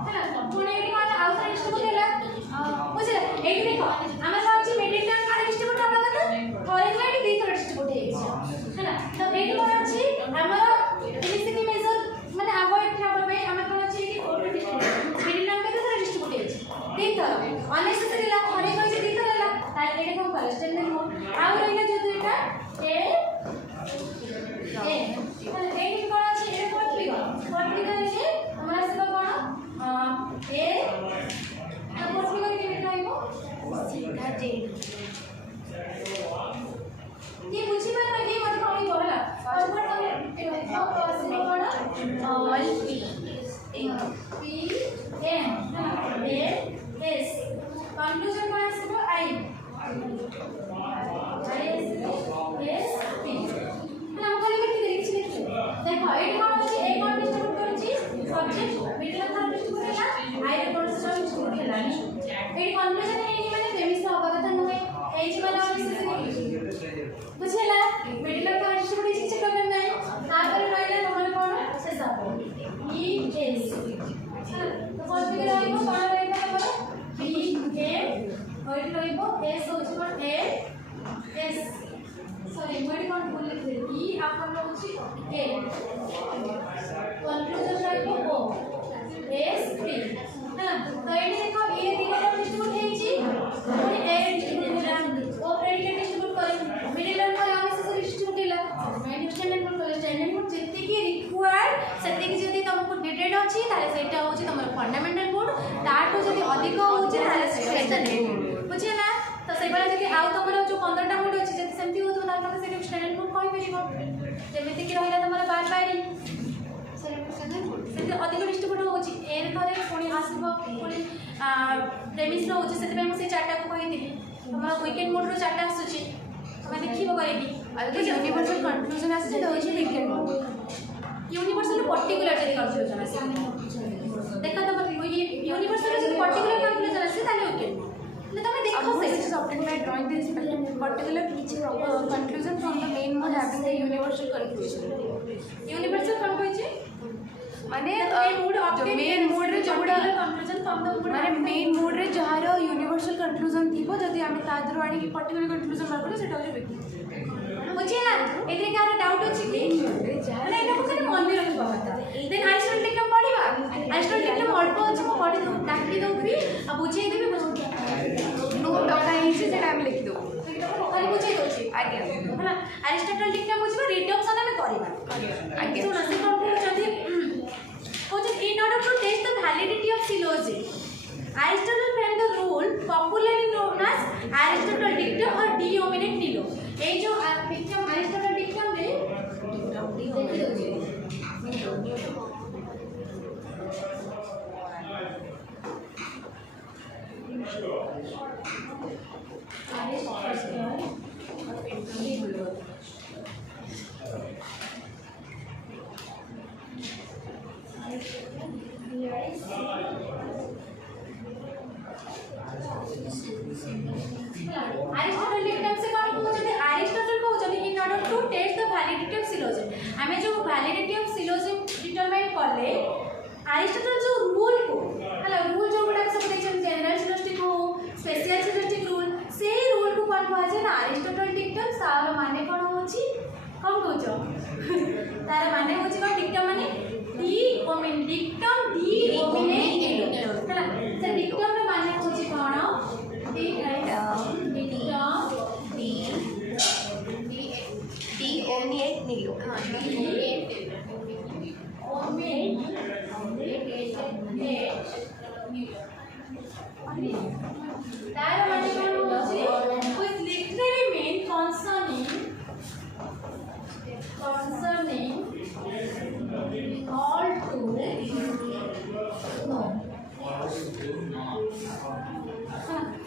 हैला पुणे एटी कोन आउट डिस्ट्रीब्यूट हैला बुझले एटी देखो हमरा होची मिडिल टर्म हरे डिस्ट्रीब्यूट हबा कथा हरे कोइ दी थोड़ा डिस्ट्रीब्यूट है हैला तो एटी कोन अछि हमरा इनिशियली मेजर माने अवॉइड हबा पे हमरा कोन अछि कि ओटो डिस्ट्रीब्यूट मिडिल टर्म के थोड़ा डिस्ट्रीब्यूट है दी थोड़ा अननेसेसरी ला हरे कोइ दी थोड़ा ला ताले एटा कोन कर स्टैंडर्ड मोड आउ रहिला जो दुटा ए एटी कोन अछि ए कोन फिगर रे हमरा सब कोन ए कोन फिगर के लिखाइबो सीधा जेड ये बुझी बात नहीं मत कहीं कहला और पर तुम कोन all P M A S conclusion कोन आसीबो आई एस पी हम खाली लिखि दे किछ लिखि देखो एटी कोन अछि ए कोन डिस्ट्रीब्यूट करछि सब्जेक्ट मिडिल टर्म डिस्ट्रीब्यूट हैला आई रे कोन सब डिस्ट्रीब्यूट हैला एटी कंक्लूजन है कि माने प्रेमिस होबा कथा नहे एज वाला अननेसेसरी बुझेला मिडिल टर्म डिस्ट्रीब्यूट इसी से प्रॉब्लम नाही तापर रहला नंबर कोन से सब ई एस तो फर्स्ट फिगर आइबो कोन रहला हमर बी एम और रहइबो एस होची कोन ए एस सॉरी मोडी कोन बोल लिख दे ई आपन होची ए कंक्लूजन रहइबो ओ एस पी है तो एटी देखो ए दिगो डिस्ट्रीब्यूट हेची कोन ए डिस्ट्रीब्यूट होला ओ प्रेडिकेट डिस्ट्रीब्यूट कर मिडिल टर्म पर अननेसेसरी डिस्ट्रीब्यूट होला माइनस स्टैंडर्ड मोड कर स्टैंडर्ड मोड जेति की रिक्वायर्ड सेति की जदी तुमको डिटेड अछि ताले सेटा होची तमर फंडामेंटल मोड ताटो जदी अधिक होची ताले सेटा स्टैंडर्ड मोड बुझिला तो से बेला जदी आउ तमर जो 15 टा मोड अछि जदी सेमति होतो तार मतलब सेटा स्टैंडर्ड मोड कहि परिबो जेमिति की रहला तमर बार बारी से अधिक डिस्ट्रीब्यूट होची ए थरे पुणी आसीबो पुणी प्रेमिस रो होची सेति पे मु से चारटा को कहि दिली हमरा वीकेंड मोड रो चारटा आसुची तमे देखिबो करेबी अलग यूनिवर्सल कंक्लूजन आसी तो होची वीकेंड मोड यूनिवर्सल पर्टिकुलर जदी कंक्लूजन आसी देखा तो यूनिवर्सल जदी पर्टिकुलर कंक्लूजन आसी ताले वीकेंड मोड तमे देखो से is obtained by drawing the respective particular conclusion from the main mode having the universal conclusion universal conclusion माने मेन मोड रे जोड़ा कंक्लूजन फ्रॉम द मोड माने मेन मोड रे जहार यूनिवर्सल कंक्लूजन थीबो जदी आमे तादरो आनी पर्टिकुलर कंक्लूजन मार करे सेटा होय व्यक्ति बुझिला एते का डाउट अछि कि माने एटा को खाली मन में रखबा କଥା देन आइसोलेटिक का पढिबा आइसोलेटिक का अल्प अछि को पढि दो डाकी दो भी आ बुझेई देबे नो डका हिचे ସେଇଟା ଆମେ ଲେଖିଦେବୁ ଖାଲି ବୁଝେଇ ଦେଉଛି ଆଜ୍ଞା ହେଲା। ଆରିଷ୍ଟଟଲ ଡିକ୍ଟମ ବୁଝିବା, ରିଡକ୍ସନ ଆମେ କରିବା। ଆଜ୍ଞା ଶୁଣ ସେ କ'ଣ କହୁଛନ୍ତି, କହୁଛନ୍ତି in order to test the validity of syllogism, Aristotle framed the rule popularly known as Aristotle dictum or de homine nihilo। এই যে dictum Aristotle dictum রে দেখি দেଉଛି Aristotle dictum से कौन कहते Aristotle कहते in order to test the validity of syllogism, हमें जो validity of syllogism determine करले Aristotle जो rule को हला rule जो गुडा सब देखछन जनरल सिलोस्टिक हो स्पेशल सिलोस्टिक रूल से रूल को कौन कहै छै ना Aristotle dictum तार माने कोन होछि कौन कहछो तार माने होछि कोन dictum माने डी ओमिन dictum डी ओमिने हला से dictum रे माने होछि कोन नीलो तार माने कोन होछि with literally mean concerning all to know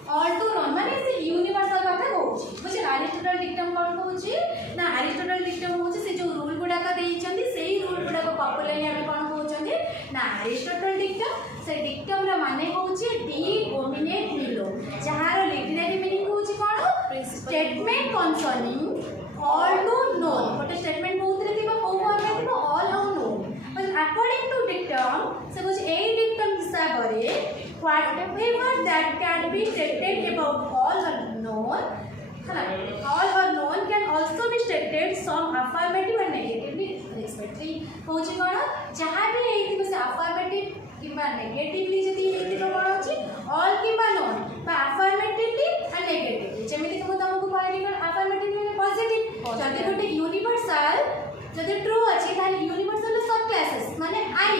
all to know माने से यूनिवर्सल बात होछि बुझे। Aristotle dictum कोन होछि ना Aristotle dictum होछि से जो रूल गुडा का देइछंदी सेही रूल गुडा को पॉपुलरली हम कोन कहउछंदी ना Aristotle dictum से dictum रा माने होछि डी ओमिनेट निलो जहार लिटरेरी मीनिंग होछि कोन statement concerning all to no गोटे स्टेटमेंट बहुत रे थिबा को फॉर्मेट थिबा all to no but according to dictum से होछि ए dictum हिसाब रे whatever that can be stated about all or known all or known can also be stated some affirmative and negatively respectively होछि कोन जहां भी एथि से affirmative किबा negatively जति एथि कोन होछि all किबा known बा affirmatively and negatively जेमिति को तुमको कहली कोन affirmatively and positive जति गोटे यूनिवर्सल जति ट्रू अछि ताले यूनिवर्सल सब क्लासेस माने आई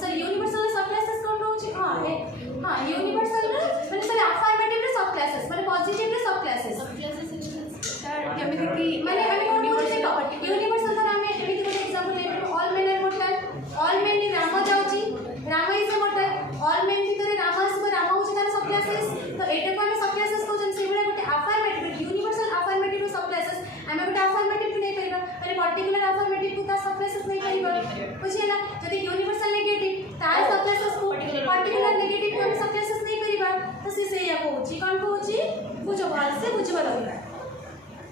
सर यूनिवर्सल सब क्लासेस कोन होछि हां यूनिवर्सल माने सर affirmative रे सब क्लासेस माने पॉजिटिव रे सब क्लासेस ଯେମିତି କି माने हम कोन होछि यूनिवर्सल तर हमें एमिति गोटे एग्जांपल ले all men are mortal all men रे राम जाउची Ram is mortal all men भितरे राम आसबो राम होछि तार सब क्लासेस तो एटा को हम सब क्लासेस कहउछन से बडा गोटे affirmative यूनिवर्सल affirmative सब क्लासेस हमें गोटे affirmative नै परिबा माने पर्टिकुलर affirmative को तार सब क्लासेस नै परिबा बुझिला जदी यूनिवर्सल नेगेटिव तार सब क्लासेस को पर्टिकुलर नेगेटिव को सब क्लासेस नै परिबा तो से या कहउची कोन कहउची बुझो भाल से बुझबा दरकार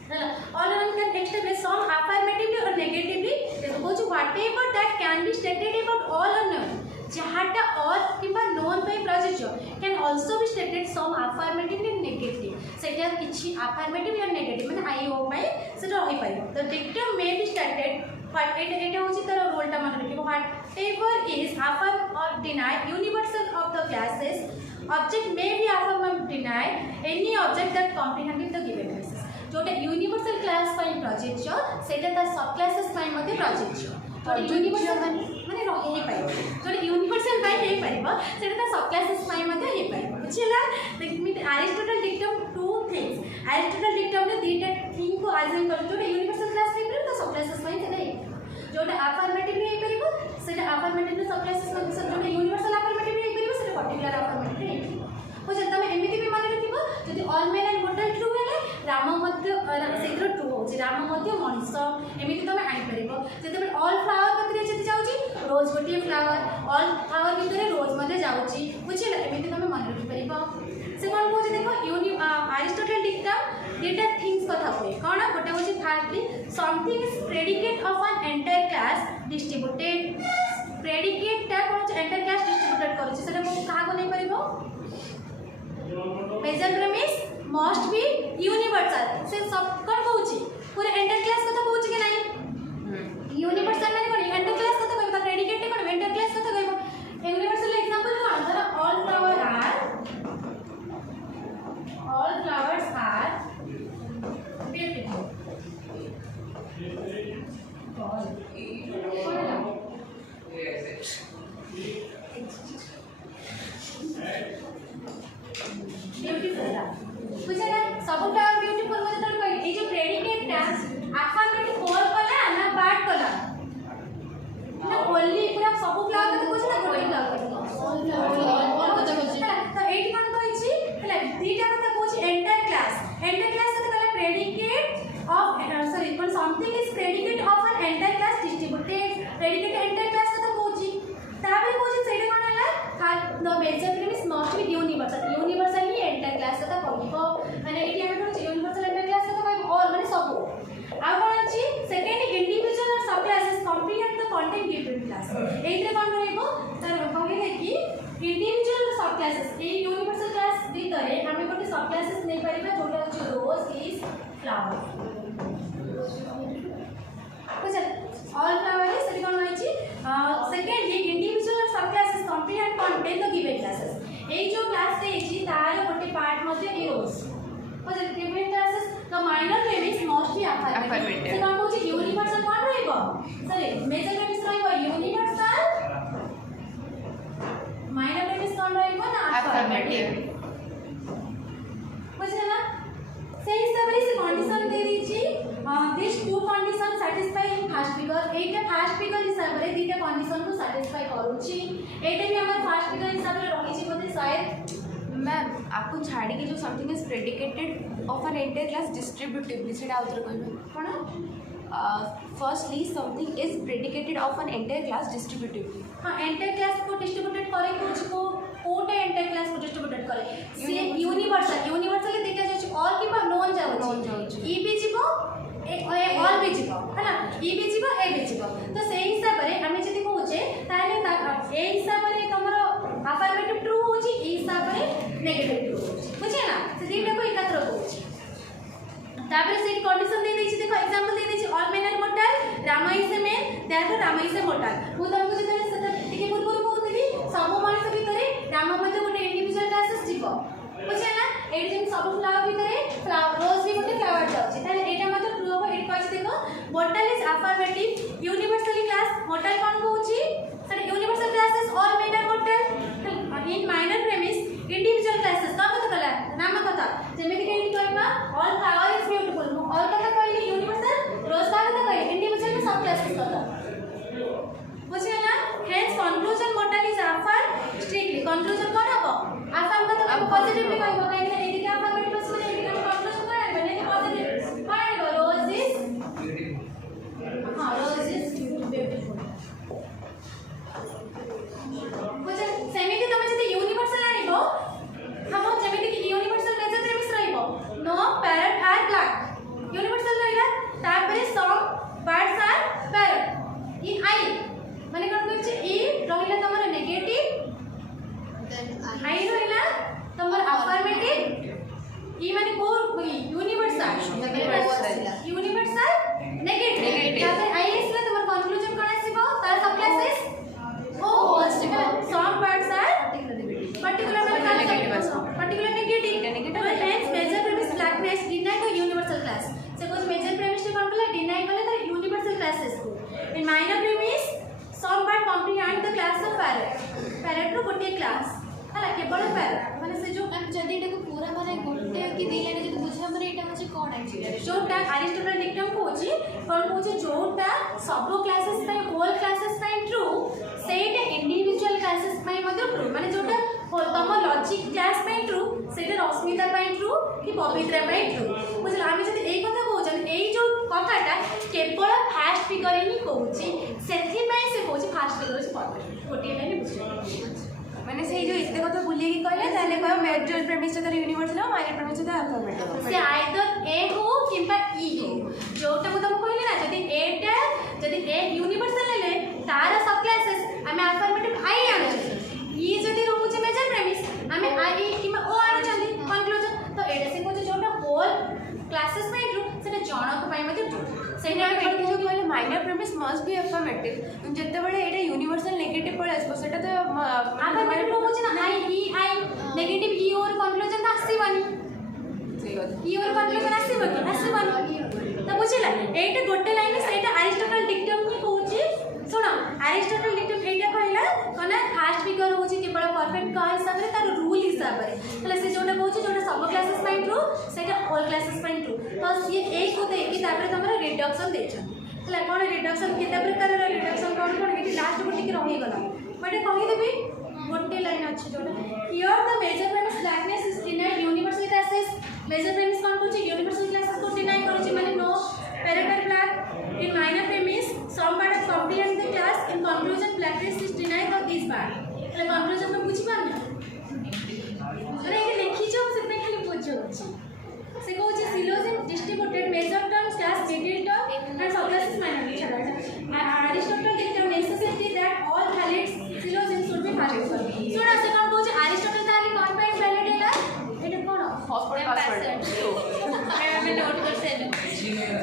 all one can establish some affirmatively or negatively suppose whatever that can be stated about all or none jahata all kimba known by प्रযোज्य can also be stated some affirmatively and negatively सेटा किछि affirmative or negative माने आई ओ पाई सेटा होई पाई तो dictum may be stated but eta होछि तर रोलटा मन रखिबो whatever is affirm or deny universal of the classes object may be affirm or deny any object that comprehend the given classes जोटे universal class पाई प्रযোज्य सेटा ता सब क्लासेस पाई मध्ये प्रযোज्य तो यूनिवर्सल माने रहे हे पाई जोटे यूनिवर्सल पाई हे पाइबो सेटा ता सब क्लासेस पाई मध्ये हे पाइबो बुझिला देखि Aristotle dictum two things Aristotle dictum रे दीटा थिंग को आज्यूम कर जोटे यूनिवर्सल क्लास हे पाइबो ता सब क्लासेस पाई सेटा हे जोटे अफर्मेटिव हे पाइबो सेटा अफर्मेटिव सब क्लासेस पाई जोटे यूनिवर्सल अफर्मेटिव हे पाइबो सेटा पर्टिकुलर अफर्मेटिव हे बुझल तमे एमिति भी माने रखिबो जदि all main and mortar true हेले राम मध्य सेग्रो ट्रू होछि राम मध्य मनुष्य एमिति तमे आइ परिबो जदि ऑल फ्लावर कतरे जति जाउची रोज गोटी फ्लावर ऑल फ्लावर भितरे रोज मध्ये जाउची बुझिल एमिति तमे मन रखि परिबो से कोन कहै देखो Aristotle dictum डेटा थिंग्स कथा होय कोन गोटे होछि firstly something is predicate of an entire class distributed predicate ता कोन एंटायर क्लास डिस्ट्रीब्यूटेड करूछि सेटा को कहा को नै परिबो major premise must be universal से सब कोन कहउची पूरे एंटायर क्लास कथा कहउची कि नहीं यूनिवर्सल माने कोन एंटायर क्लास कथा कहबो प्रेडिकेट कोन एंटायर क्लास कथा कहबो यूनिवर्सल एग्जांपल कोन धर all flowers are ब्यूटीफुल बुझे ना सब फ्लावर ब्यूटीफुल मुझे तो कहली ए जो प्रेडिकेट टा अल्फाबेट होल कला ना पार्ट कला ना ओनली पूरा सब फ्लावर के कुछ ना गोटे फ्लावर तो एटी कोन कहिछि हला दीटा कथा कोछि एंटायर क्लास तो कला predicate of sorry one something is predicate of an entire class distributed predicate entire class कथा कोछि ताबे कोछि सेडी कोन हला the major premise must be universal ही एंटायर क्लास कथा कहबो माने एटी हम कहछि यूनिवर्सल एंटायर क्लास कथा कहबो ऑल माने सब आ कोन अछि सेकंड इंडिविजुअल और सब classes complete the content given class एइtre कोन रहइबो तर कहले कि इंडिविजुअल और सब क्लासेस ए यूनिवर्सल क्लास भीतरे हम गोटे सब क्लासेस नै परिबा जोटा अछि रोज इज फ्लावर बुझल ऑल फ्लावर इज सेकंड कोन अछि सेकंडली इंडिविजुअल और सब classes complete and content the given classes ए जो क्लास रे अछि तार गोटे पार्ट मध्ये ए रोज बुझल given classes the minor premise must be affirmative से कोन होछि यूनिवर्सल कोन रहइबो सॉरी मेजर प्रेमिस रहइबो यूनिवर्सल माइनर प्रेमिस कोन रहइबो ना अफर्मेटिव बुझल ना से हिसाब रे से कंडीशन दे दीची this two condition satisfy in first figure एटा फर्स्ट फिगर हिसाब रे दीटा कंडीशन को सैटिस्फाई करूची एटा भी हमर फर्स्ट फिगर हिसाब रे रहिची बोले शायद मैम आपको छाड़ी के जो something is predicated of an entire class distributively सेटा आउतर कहबे कोन firstly something is predicated of an entire class distributively हां एंटायर क्लास को डिस्ट्रीब्यूटेड करे कुछ को कोटा एंटायर क्लास को डिस्ट्रीब्यूटेड करे से यूनिवर्सल देखा जाय ऑल की पर नोन जाउ ई भी जीवो ऑल भी जीवो है ना ई भी जीवो ए भी जीवो तो से हिसाब रे हम जति कहूचे ताले ए हिसाब रे तमरो अफर्मेटिव ट्रू होची ई हिसाब रे नेगेटिव ट्रू बुझे ना से दीटा को एकत्र होची तापर से कंडीशन दे देछि देखो एग्जांपल दे देछि all men are mortal Rama is a man therefore Rama is a mortal मु तुमको जते सेटा टिके पूर्व कहउतली सब मानस भितरे रामा मध्ये गोटे इंडिविजुअल क्लासेस जीवो बुझे ना एडी जेम सब फ्लावर भितरे फ्लावर रोज भी गोटे फ्लावर जाउची ताले एटा मते ट्रू हो एट पाछ देखो mortal is affirmative universally class mortal कोन कहउची सेटा universal classes all men are mortal in minor premise individual classes का कथा कला नाम कथा जेमे कि एटी कहबा all flower is beautiful all कथा कहली यूनिवर्सल रोज का कथा कहली इंडिविजुअल में सब क्लासेस कथा बुझे ना hence conclusion mortal is affirm strictly conclusion कोन हबो अफर कथा पॉजिटिवली कहबो काहे ना एटी का अफर्मेटिव से एटी का कंक्लूजन कोन आइबो ने पॉजिटिव कोन आइबो रोज इज हां रोज इज ब्यूटीफुल बुझे सेमिति तमे जति यूनिवर्सल आइबो हम जेमिति कि यूनिवर्सल मेजर प्रेमिस रहइबो no parrot are black universal रहइला तापरे some birds are parrot in I माने कोन कहै छै ई रहिला तमर नेगेटिव देन आई रहिला तमर अफर्मेटिव ई माने को यूनिवर्सल नेगेटिव तापरे आई इसला तमर कंक्लूजन कोन आसीबो तार सब classes O some birds are particular negative hence major premise blackness deny to universal class so कुछ major premise से कौन बोला deny बोले तो universal classes को in minor premise some part comprehend the class of parrot रो गोटे class हला केवल parrot माने से जो जदि एटा को पूरा माने गोटे कि दी लाइन जदि बुझा माने एटा होछि कोन एक्चुअली जोटा अरिस्टोटल डिक्टम कोछि कोन कोछि जोटा सब क्लासेस पे होल क्लासेस पे ट्रू सेटा इंडिविजुअल क्लासेस पे मध्ये ट्रू माने जोटा तम लॉजिक क्लास पे ट्रू सेटा रश्मिता पे ट्रू कि पवित्रा पे ट्रू बुझल हम जदि एई कथा कहउछन एई जो कथाटा केवल फास्ट फिगर ही कहउछि सेथि पे से कहउछि फास्ट फिगर से पवित्रा गोटे लाइन बुझल मैंने सही जो इतने कथा बुलिए की कहले ताले कह मेजर प्रेमिस तो यूनिवर्सल और माइनर प्रेमिस तो अफर्मेटिव से आइदर ए हो किंबा ई हो जोटा मु तुमको कहले ना जदि एटा जदि ए यूनिवर्सल ले तार सब क्लासेस हमें अफर्मेटिव आई आनो ई जदि रहउछि मेजर प्रेमिस हमें आई किंबा ओ आनो चंदी कंक्लूजन तो एटा से कुछ जोटा होल क्लासेस में ट्रू सेटा जनक पई मते ट्रू सेटा जो कहले minor premise must be affirmative जते बडे एटा यूनिवर्सल नेगेटिव पड़े आसबो सेटा तो अफर्मेटिव होछि ना आई नेगेटिव ई और कंक्लूजन आसीबानी सही बात ई और कंक्लूजन आसीबानी एटा गोटे लाइन सेटा एरिस्टोटल डिक्टम ही कहूची सुन एरिस्टोटल डिक्टम एटा कहला कना फास्ट फिगर होची केवल परफेक्ट का हिसाब रे तार रूल हिसाब रे हला से जोटा कहूची जोटा सब क्लासेस पाइन ट्रू सेटा ऑल क्लासेस पाइन ट्रू तो ये एक होते कि तापर तमरा रिडक्शन देछन हला कोन रिडक्शन केते प्रकार रे रिडक्शन कोन एटी लास्ट को टिक रही गला बटे कहि देबी गोटे लाइन अछि जोटा here the major premise blackness is denied universal classes major premise कोन कहूची यूनिवर्सल क्लासेस को डिनाइ करूची माने no parrot black in minor premise some part of comprehend the class in conclusion blackness is denied of this part એટલે conclusion में पूछ पाना अरे ये लिखी जो सिर्फ खाली पूछो से कहूची syllogism distributed major terms class detailed term and subclasses minor छड़ा Aristotle dictum necessity that all valid syllogisms should be fast सुना से कौन कहूची Aristotle ताली कौन पॉइंट वैलिड हैला एटा कोन पासवर्ड मैं नोट कर सेन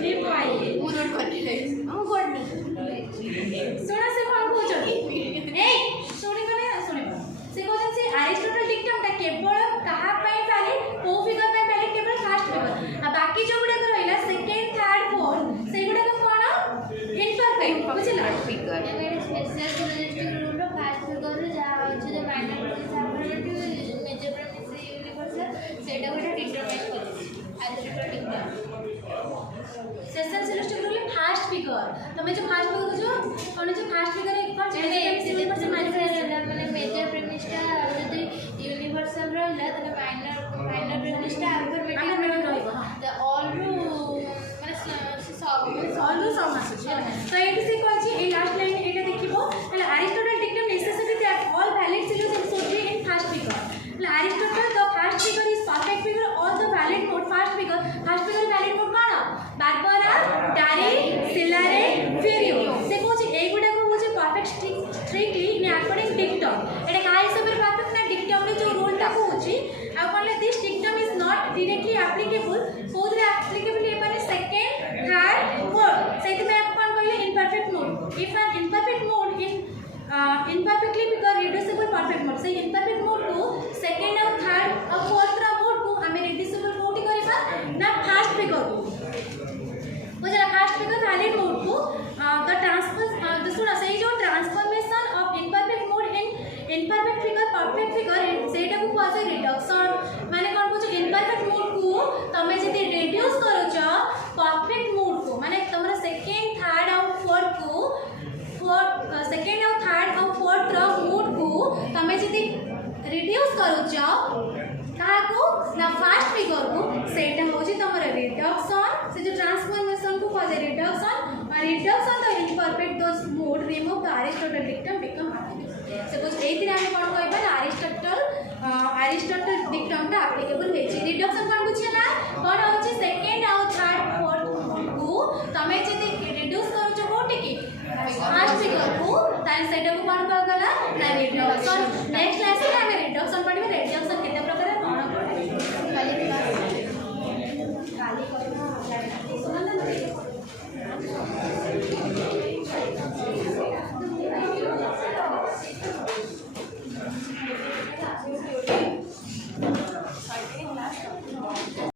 जी भाई वो नोट कर ले हम करनी सुना से कौन कहूचो ए सुनी कने सुनी से कहउछन से एरिस्टोटल डिक्टम ता केवल कहा पय खाली को फिगर पय पहले केवल फर्स्ट फिगर आ बाकी जो गुडा रहइला सेकंड थर्ड फोर्थ से गुडा को कोन इम्परफेक्ट बुझला figure again special syllogistic rule रो फास्ट फिगर रो जा होछ जे minor premise major premise universal सेटा गोटे डिटरमाइन करछि एरिस्टोटल डिक्टम सेशन सिलोजिस्टिक रूल फास्ट फिगर तमे जो फास्ट फिगर जो कोन जो फास्ट फिगर एक बार माने मेजर प्रेमिसटा जदि यूनिवर्सल रहला तने माइनर प्रेमिसटा अल्टरनेटिव रहइबो द ऑल रू माने ऑल सम आसे तो एटी से कहछि ए लास्ट लाइन एटा देखिबो એટલે Aristotle dictum necessity that all valid syllogisms should be in fast figure એટલે Aristotle the first figure is perfect figure और the valid mood first figure valid mood कोन बारबरा डारी सिलारे फेरियो से कहछि ए गुडा को होछि perfect strictly in according dictum एटा का हिसाब रे परफेक्ट ना डिक्टम रे जो रूल ता कहछि आ कोन this dictum is not directly applicable कोद रे एप्लीकेबल ए माने सेकंड थर्ड फोर्थ सेति में अपन कहले imperfect mode if N imperfect mode in imperfectly figure reducible perfect mode से imperfect mode को second और third और fourth रा mode को हमें reducible कोटी करिबा ना fast figure को बुझला fast figure valid mode को the transfer the सुना सही जो transformation of imperfect mode in imperfect figure perfect figure सेटा को कहै reduction माने कोन कुछ imperfect mode को तमे जदी reduce करो छ perfect mode को माने तमरा second third और fourth को सेकेंड और थर्ड और फोर्थ रा मोड को तमे जदी रिड्यूस करू छ कहा को ना फास्ट फिगर को सेटा होची तमरा रिडक्शन से जो ट्रांसफॉर्मेशन को कहे रिडक्शन और reduction the imperfect those mode remove the Aristotle dictum become applicable suppose एथि रे हम कोन कहबा एरिस्टोटल डिक्टम ता एप्लीकेबल हेछि रिडक्शन कोन बुझिला कोन होछि सेकेंड और थर्ड फोर्थ को तमे जदी रिड्यूस करू छ कोटी की फास्ट फिगर को ताले सेटा को कोन कहगला ना रिडक्शन नेक्स्ट क्लास